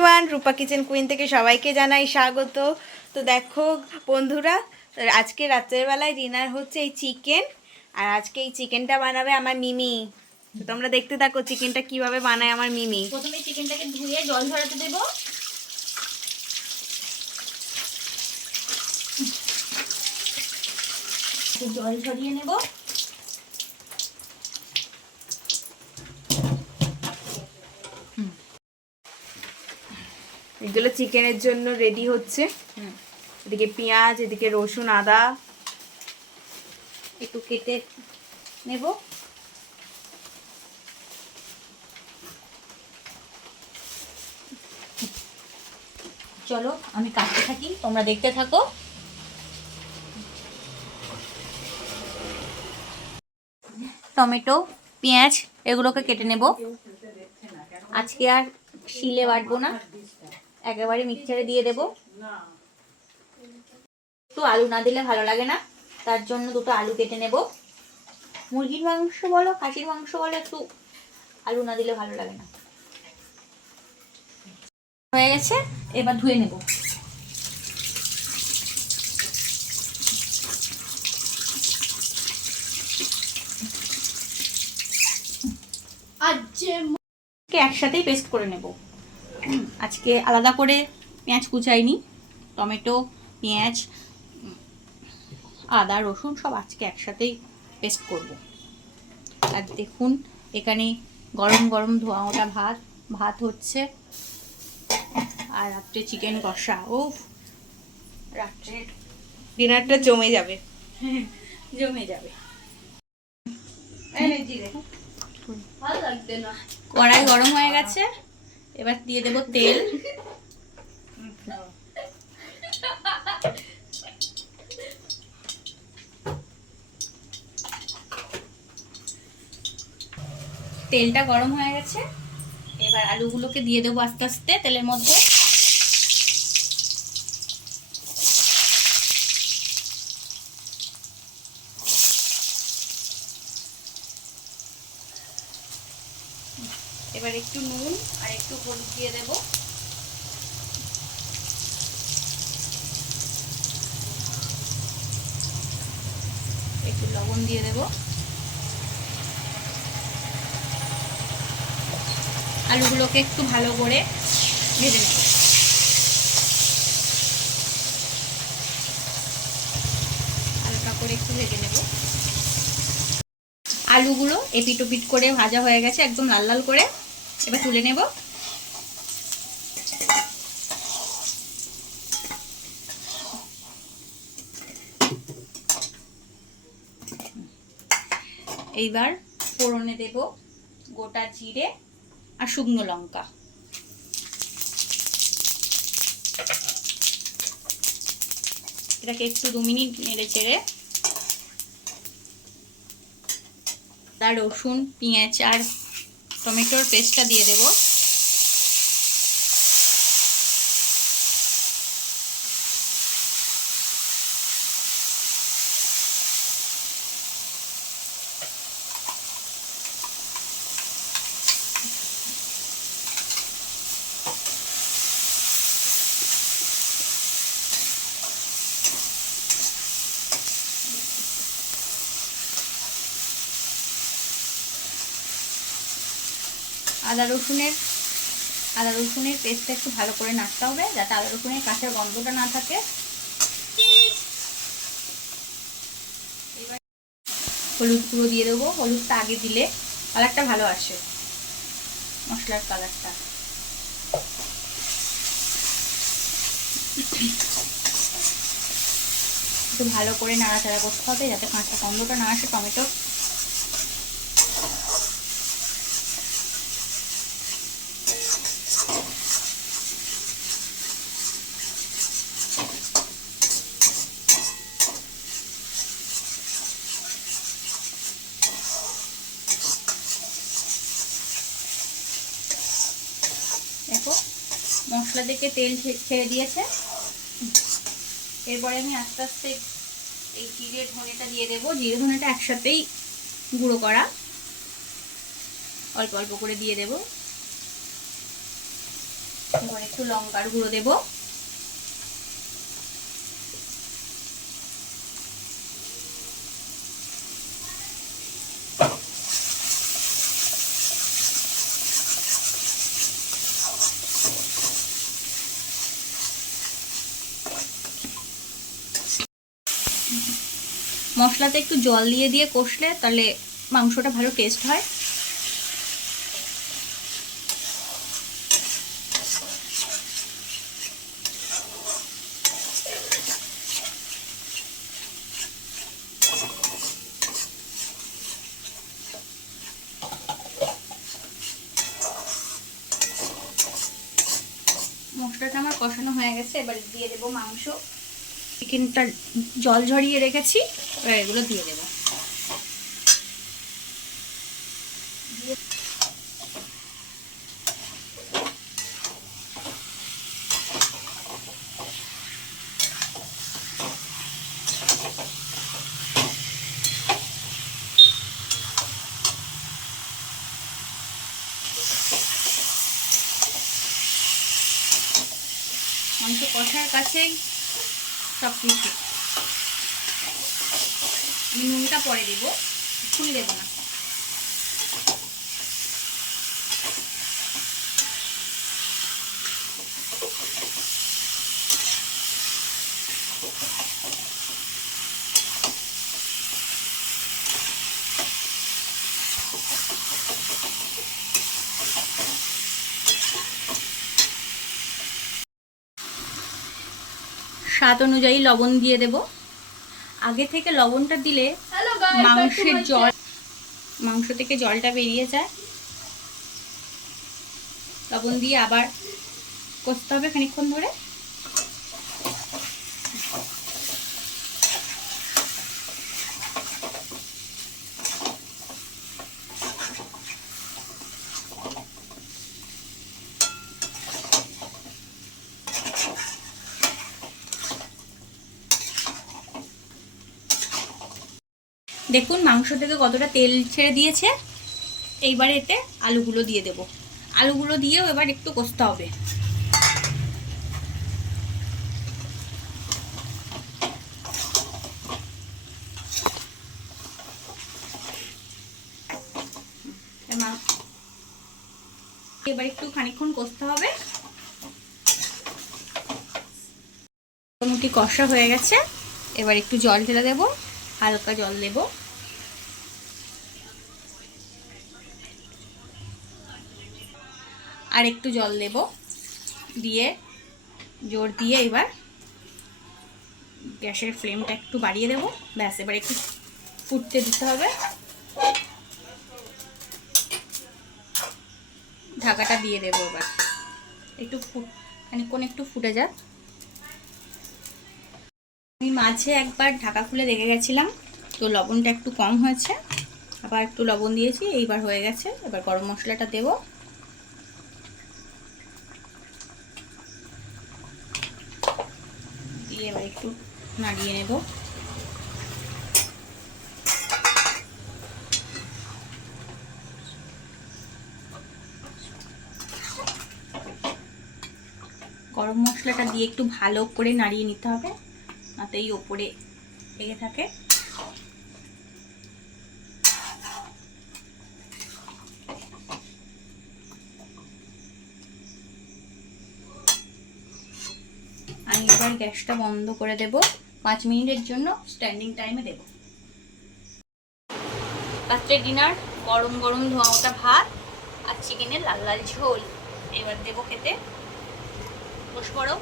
Everyone রূপা kitchen queen থেকে সবাইকে জানাই স্বাগত। তো দেখো বন্ধুরা, আজকে রাত্রের বেলায় ডিনার হচ্ছে এই চিকেন আর আজকে এই চিকেনটা বানাবে আমার মিমি। তোমরা দেখতে থাকো চিকেনটা কীভাবে বানায় আমার মিমি। প্রথমে চিকেনটাকে ধুয়ে জল ঝরাতে দেবো। জল ঝরিয়ে নেব। এগুলো চিকেনের জন্য রেডি হচ্ছে। এদিকে পেঁয়াজ এদিকে রসুন আদা। একটু কেটে নেব। চলো আমি কাটতে থাকি তোমরা দেখতে থাকো। টমেটো পেঁয়াজ এগুলোকে কেটে নেব। আজকে আর শিলে বাটবো না। একেবারে মিক্সচারে দিয়ে দেব। একটু আলু না দিলে ভালো লাগে না তার জন্য দুটো আলু কেটে নেব। মুরগির মাংস বলো খাসির মাংস বলো একটু আলু না দিলে ভালো লাগে না। হয়ে গেছে এবার ধুয়ে নেব। একসাথেই পেস্ট করে নেব। আজকে আলাদা করে পেঁয়াজ কুচাইনি টমেটো পেঁয়াজ আদা রসুন সব আজকে একসাথেই পেস্ট করব। আর দেখুন এখানে গরম গরম ধোয়া ওটা ভাত ভাত হচ্ছে আর রাত্রে চিকেন কষা। ও রাত্রে ডিনারটা জমে যাবে। জমে যাবে। কড়াই গরম হয়ে গেছে। এবার দিয়ে দেব তেল। তেলটা গরম হয়ে গেছে। এবার আলুগুলোকে দিয়ে দেবো আস্তে আস্তে তেলের মধ্যে। এবার একটু নুন আর একটু হলুদ দিয়ে দেব। একটু লবণ দিয়ে দেব। আলুগুলোকে একটু ভালো করে ভেজে নেব। হালকা করে একটু ভেজে নেব। আলুগুলো এপিট ওপিট করে ভাজা হয়ে গেছে, একদম লাল লাল করে। এবার তুলে নেব। এইবার ফোড়নে দেব গোটা জিরে আর শুকনো লঙ্কা। এটাকে একটু দু মিনিট নেড়ে চেড়ে তার রসুন, পেঁয়াজ আর টমেটোর পেস্টটা দিয়ে দেব। আদা রসুনের আদা রসুনের পেস্টটা একটু ভালো করে নাড়তে হবে যাতে আদা রসুনের কাঁচের গন্ধটা না থাকে। হলুদ গুঁড়ো দিয়ে দেবো। হলুদটা আগে দিলে কালারটা ভালো আসে, মশলার কালারটা। একটু ভালো করে নাড়াচাড়া করতে হবে যাতে কাঁচা গন্ধটা না আসে টমেটো। দেখো মশলা থেকে তেল ছেড়ে দিয়েছে। এরপরে আমি আস্তে আস্তে এই জিরে ধনেটা দিয়ে দেবো। জিরে ধনেটা একসাথেই গুঁড়ো করা। অল্প অল্প করে দিয়ে দেবো। একটু লঙ্কার গুঁড়ো দেবো। মশলাতে একটু জল দিয়ে দিয়ে কষলে তাহলে মাংসটা ভালো টেস্ট হয়। মশলাটা আমার কষানো হয়ে গেছে, এবার দিয়ে দেবো মাংস। চিকেনটা জল ঝরিয়ে রেখেছি এবার এগুলো দিয়ে দেবো। মাংস কষার কাছেই সব কিছু নুনটা পরে দেবো ফুল দেবো না। স্বাদ অনুযায়ী লবণ দিয়ে দেব। আগে থেকে লবণটা দিলে মাংসের জল মাংস থেকে জলটা বেরিয়ে যায়। লবণ দিয়ে আবার কষতে হবে খানিক্ষণ ধরে। দেখুন মাংস থেকে কতটা তেল ছেড়ে দিয়েছে। এইবার এতে আলুগুলো দিয়ে দেব। আলুগুলো দিয়েও এবার একটু কষতে হবে। এবার একটু খানিকক্ষণ কষতে হবে। মোটামুটি কষা হয়ে গেছে। এবার একটু জল ঢেলে দেবো, হালকা জল দেব। আর একটু জল দেব দিয়ে, জোর দিয়ে এবার গ্যাসের ফ্লেমটা একটু বাড়িয়ে দেবো। ব্যাস, এবার একটু ফুটতে দিতে হবে। ঢাকাটা দিয়ে দেবো এবার। একটু ফুট, খানিকক্ষণ একটু ফুটে যাক। আমি মাঝে একবার ঢাকা খুলে দেখে গেছিলাম, তো লবণটা একটু কম হয়েছে। আবার একটু লবণ দিয়েছি, এইবার হয়ে গেছে। এবার গরম মশলাটা দেব। দিয়ে এবার একটু নাড়িয়ে নেব। গরম মশলাটা দিয়ে একটু ভালো করে নাড়িয়ে নিতে হবে তাতেই ওপরে লেগে থাকে আমি এবার গ্যাসটা বন্ধ করে দেব। পাঁচ মিনিটের জন্য স্ট্যান্ডিং টাইমে দেব। রাত্রে ডিনার গরম গরম ধোয়া ওটা ভাত আর চিকেনের লাল লাল ঝোল। এবার দেবো খেতে। বস পড়ো